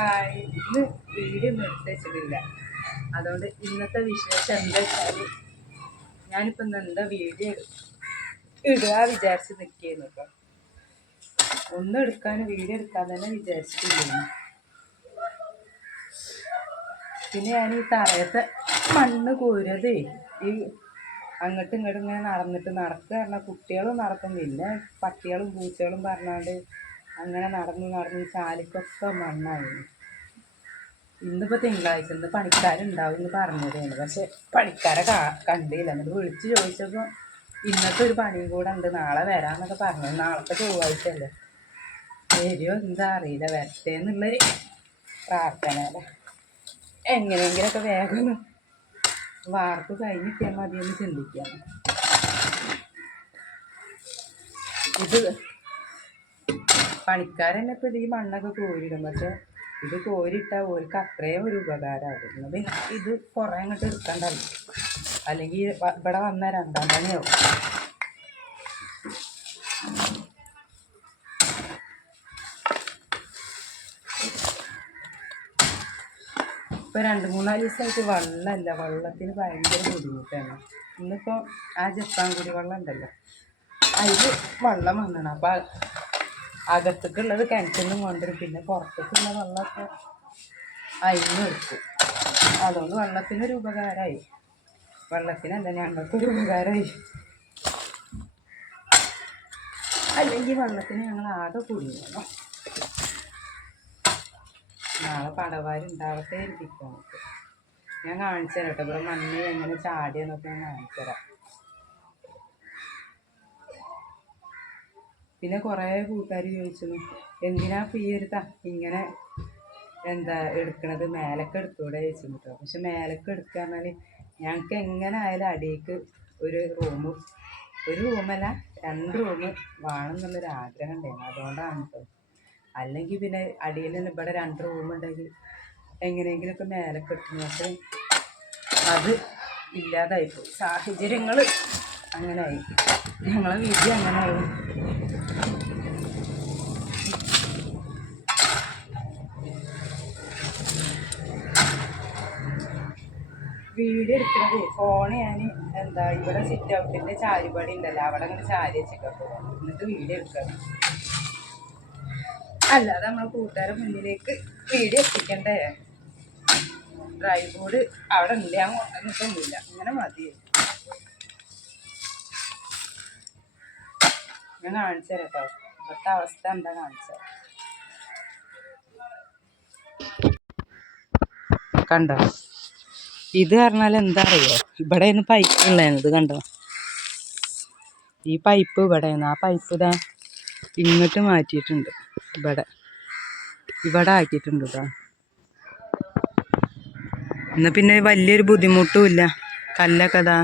Hi. ഇന്ന് video ഒന്നും എടുത്ത് വെച്ചിട്ടില്ല. അതുകൊണ്ട് ഇന്നത്തെ വിശേഷം എന്താ വെച്ചാൽ ഞാനിപ്പോൾ എന്താ വീഡിയോ ഇടുക വിചാരിച്ച് നിൽക്കുന്നു കേട്ടോ. ഒന്നും വീഡിയോ എടുക്കാൻ തന്നെ വിചാരിച്ചിട്ടില്ല. പിന്നെ ഞാൻ ഈ തറയത്തെ മണ്ണ് കോരതേ ഈ അങ്ങോട്ടും ഇങ്ങോട്ടും ഇങ്ങനെ നടക്കുക പറഞ്ഞാൽ കുട്ടികളും നടക്കും, പിന്നെ പട്ടികളും പൂച്ചകളും പറഞ്ഞാണ്ട് അങ്ങനെ നടന്ന് ചാലിക്കൊക്കെ മണ്ണായിരുന്നു. ഇന്നിപ്പോൾ തിങ്കളാഴ്ച, ഇന്ന് പണിക്കാരുണ്ടാവും എന്ന് പറഞ്ഞതായിരുന്നു. പക്ഷെ പണിക്കാരെ കണ്ടില്ല. എന്നിട്ട് വിളിച്ച് ചോദിച്ചപ്പോൾ ഇന്നത്തെ ഒരു പണിയും കൂടെ ഉണ്ട്, നാളെ വരാമെന്നൊക്കെ പറഞ്ഞു. നാളത്തെ ചൊവ്വാഴ്ച അല്ലേ, വരുമോ എന്താ അറിയില്ല. വരട്ടെ എന്നുള്ളൊരു പ്രാർത്ഥനയല്ലേ. എങ്ങനെയെങ്കിലൊക്കെ വേഗം വാർപ്പ് കഴിഞ്ഞിട്ടാൽ മതിയെന്ന് ചിന്തിക്കുകയാണ്. ഇത് പണിക്കാരെന്നെ ഇപ്പോൾ ഈ മണ്ണൊക്കെ കോരിയിടും. പക്ഷെ ഇത് കോരിയിട്ടാൽ ഓർക്ക് അത്രയും ഒരു ഉപകാരമായിരുന്നു. പിന്നെ ഇത് കുറേ അങ്ങോട്ട് എടുക്കണ്ടല്ലോ, അല്ലെങ്കിൽ ഇവിടെ വന്ന 2-ാം പണിയാവും. ഇപ്പോൾ 2-3 ദിവസമായിട്ട് വെള്ളമല്ല, വെള്ളത്തിന് ഭയങ്കര ബുദ്ധിമുട്ടാണ്. ഇന്നിപ്പോൾ ആ ജപ്പാൻ കുടിവെള്ളം ഉണ്ടല്ലോ, അതിൽ വെള്ളം വന്നണം. അപ്പോൾ അകത്തേക്കുള്ളത് കിണറ്റിൽ നിന്നും കൊണ്ടുവരും, പിന്നെ പുറത്തേക്കുള്ള വെള്ളമൊക്കെ അതിന് എടുക്കും. അതുകൊണ്ട് വെള്ളത്തിനൊരു ഉപകാരമായി. വെള്ളത്തിനല്ല, ഞങ്ങൾക്കൊരു ഉപകാരമായി. അല്ലെങ്കിൽ വെള്ളത്തിന് ഞങ്ങൾ ആകെ കുടുങ്ങണം. നാളെ പടവാരുണ്ടാവട്ടെ ഇരിക്കാം. ഞാൻ കാണിച്ചു തരാം കേട്ടോ, ഇവിടെ മണ്ണ് എങ്ങനെ ചാടിയെന്നൊക്കെ ഞാൻ കാണിച്ചു തരാം. പിന്നെ കുറേ കൂട്ടുകാർ ചോദിച്ചു, എന്തിനാ ഈ ഒരു ഇങ്ങനെ എടുക്കണത്, മേലൊക്കെ എടുത്തൂടെ ചോദിച്ചു കേട്ടോ. പക്ഷെ മേലൊക്കെ എടുക്കുക പറഞ്ഞാൽ ഞങ്ങൾക്ക് എങ്ങനെ ആയാലും അടിയിലേക്ക് ഒരു റൂമല്ല 2 റൂം വേണം എന്നുള്ളൊരു ആഗ്രഹം ഉണ്ടായിരുന്നു. അതുകൊണ്ടാണ് കേട്ടോ. അല്ലെങ്കിൽ പിന്നെ അടിയിൽ തന്നെ ഇവിടെ 2 റൂമുണ്ടെങ്കിൽ എങ്ങനെയെങ്കിലുമൊക്കെ മേലൊക്കെ എടുക്കുന്നു. പക്ഷെ അത് ഇല്ലാതായിപ്പോയി, സാഹചര്യങ്ങൾ അങ്ങനെ ആയി, ഞങ്ങളെ വിധി അങ്ങനെ ആയി. വീഡിയോ എടുക്കുന്നത് ഫോണ് ഞാൻ ഇവിടെ സിറ്റ് ഔട്ടിൻ്റെ ചാരിപടി ഉണ്ടല്ലോ, അവിടെ അങ്ങനെ ചാരി വെച്ചിട്ട് പോകണം, എന്നിട്ട് വീഡിയോ എടുക്കണം. അല്ലാതെ നമ്മളെ കൂട്ടുകാരെ മുന്നിലേക്ക് വീഡിയോ എത്തിക്കണ്ടേ. ട്രൈപോഡ് അവിടെ ഉണ്ട്, ഞാൻ കൊണ്ടുവന്നിട്ടൊന്നുമില്ല, അങ്ങനെ മതി. ഞാൻ കാണിച്ചു തരാം കേട്ടോ, ഇവിടുത്തെ അവസ്ഥ എന്താ കാണിച്ചത് കണ്ടോ. ഇത് പറഞ്ഞാൽ എന്താ അറിയോ, ഇവിടെ നിന്ന് പൈപ്പ് ഉള്ളതാണ്. ഇത് കണ്ടോ, ഈ പൈപ്പ് ഇവിടെ നിന്ന്, ആ പൈപ്പ് ഇതാ ഇങ്ങോട്ട് മാറ്റിയിട്ടുണ്ട്, ഇവിടെ ആക്കിയിട്ടുണ്ട് കേട്ടോ. എന്നാൽ പിന്നെ വലിയൊരു ബുദ്ധിമുട്ടും ഇല്ല. കല്ലൊക്കെ ഇതാ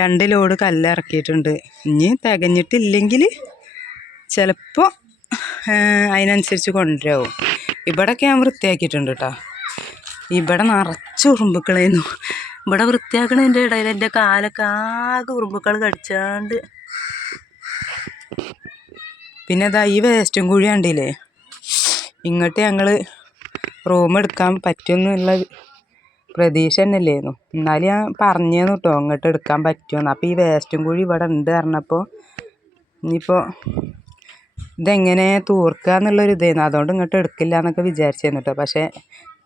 2 ലോഡ് കല്ല് ഇറക്കിയിട്ടുണ്ട്. ഇനി തികഞ്ഞിട്ടില്ലെങ്കിൽ ചിലപ്പോൾ അതിനനുസരിച്ച് കൊണ്ടുവരാവും. ഇവിടെയൊക്കെ ഞാൻ വൃത്തിയാക്കിയിട്ടുണ്ട് കേട്ടോ. ഇവിടെ നിറച്ച് ഉറുമ്പുക്കളായിരുന്നു. ഇവിടെ വൃത്തിയാക്കണതിൻ്റെ ഇടയിൽ എൻ്റെ കാലൊക്കെ ആകെ ഉറുമ്പുക്കൾ കടിച്ചാണ്ട്. പിന്നെ ഇതാ ഈ വേസ്റ്റും കുഴി കണ്ടില്ലേ, ഇങ്ങോട്ട് ഞങ്ങൾ റൂം എടുക്കാൻ പറ്റുമെന്നുള്ള പ്രതീക്ഷ തന്നെ ഇല്ലായിരുന്നു. എന്നാലും ഞാൻ പറഞ്ഞേന്നു കേട്ടോ ഇങ്ങോട്ട് എടുക്കാൻ പറ്റുമെന്ന്. അപ്പോൾ ഈ വേസ്റ്റും കുഴി ഇവിടെ ഉണ്ട് പറഞ്ഞപ്പോൾ ഇനിയിപ്പോൾ ഇതെങ്ങനെ തൂർക്കുക എന്നുള്ളൊരു ഇതായിരുന്നു. അതുകൊണ്ട് ഇങ്ങോട്ട് എടുക്കില്ല എന്നൊക്കെ വിചാരിച്ചിരുന്നു കേട്ടോ. പക്ഷേ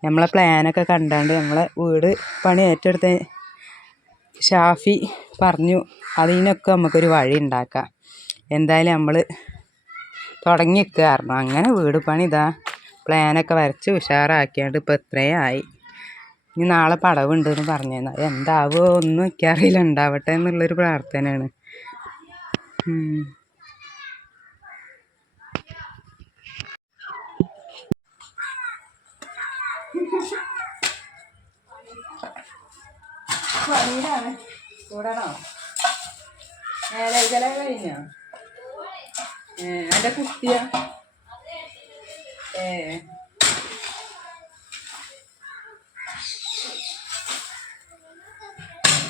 നമ്മളെ പ്ലാനൊക്കെ കണ്ടാണ്ട് നമ്മളെ വീട് പണി ഏറ്റെടുത്ത ഷാഫി പറഞ്ഞു അതിനൊക്കെ നമുക്കൊരു വഴി ഉണ്ടാക്കാം, എന്തായാലും നമ്മൾ തുടങ്ങി വെക്കാറുണ്ട്. അങ്ങനെ വീട് പണി ഇതാ പ്ലാനൊക്കെ വരച്ച് ഉഷാറാക്കിയാണ്ട് ഇപ്പോൾ ഇത്രയും ആയി. ഇനി നാളെ പടവുണ്ടെന്ന് പറഞ്ഞിരുന്നു. എന്താവോ ഒന്നും എനിക്കറിയില്ല, ഉണ്ടാവട്ടെ എന്നുള്ളൊരു പ്രാർത്ഥനയാണ്. പണിയിലാണ്, കൂടണോ? മേലകല കഴിഞ്ഞോ? എൻ്റെ കുട്ടിയ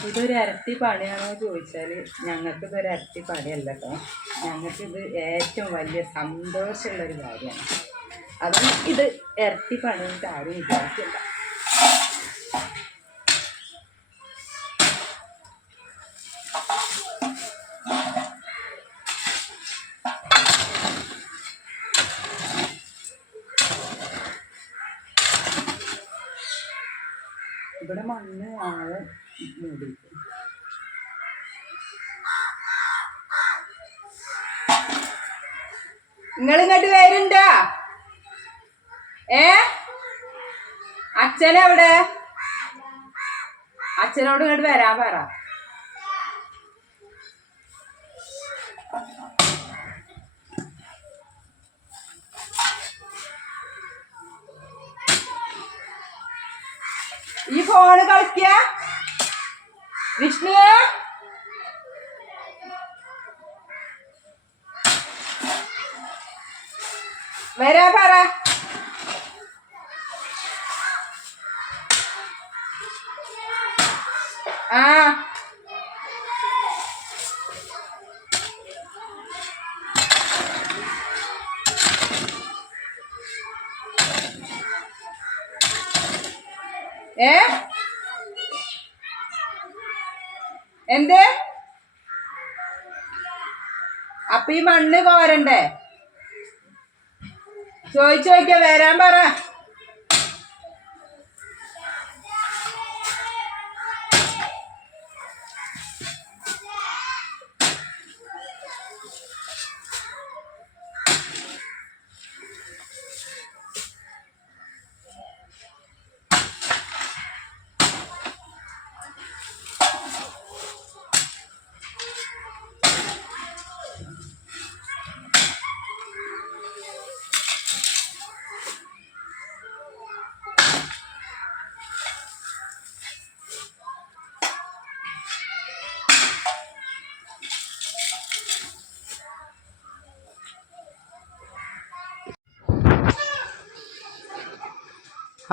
ഇതൊരു ഇരട്ടി പണിയാണോ ചോദിച്ചാൽ ഞങ്ങൾക്കിതൊരു ഇരട്ടി പണിയല്ല കേട്ടോ. ഞങ്ങൾക്കിത് ഏറ്റവും വലിയ സന്തോഷമുള്ളൊരു കാര്യമാണ്. അതും ഇത് ഇരട്ടി പണിയിട്ട് ആരും വിചാരിച്ചില്ല. ഇവിടെ മണ്ണ് ആളെ മൂടി. നിങ്ങളിങ്ങോട്ട് വരുന്നുണ്ടോ? അച്ഛനെവിടെ? അച്ഛനോട് ഇങ്ങോട്ട് വരാൻ പറ. ഈ ഫോണ് കളിക്ക വിഷ്ണു. വരാ പറ. ആ എന്ത്? അപ്പൊ ഈ മണ്ണ് കോരണ്ടേ? ചോദിച്ചോക്ക വരാൻ പറ.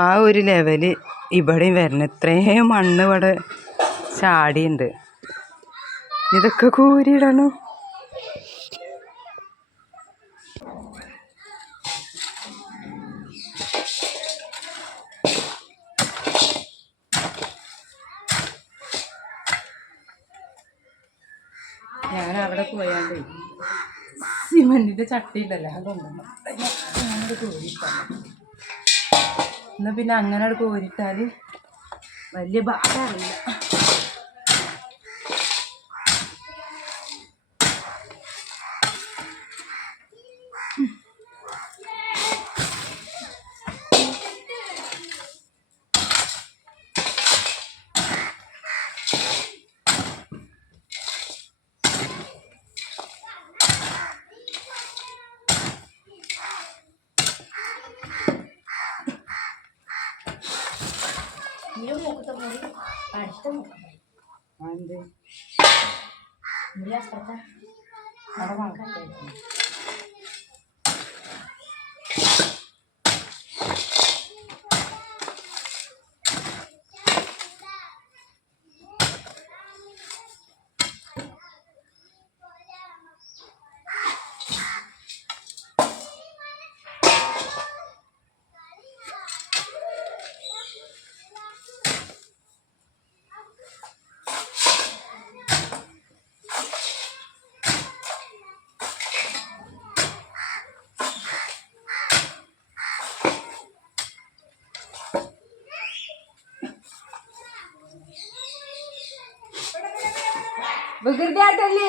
ആ ഒരു ലെവല് ഇവിടെയും വരണം. ഇത്രയും മണ്ണ് ഇവിടെ ചാടിയുണ്ട്. ഇതൊക്കെ കോരിയിടണം. ഞാൻ അവിടെ പോയാണ്ട് സിമന്റിന്റെ ചട്ടി ഉണ്ടല്ലോ അതൊന്നും കോരിട്ടാണ്. എന്നാ പിന്നെ അങ്ങനെ കോരിട്ടാല് വലിയ ഭാരമില്ല. വികൃതിയാട്ടല്ലേ?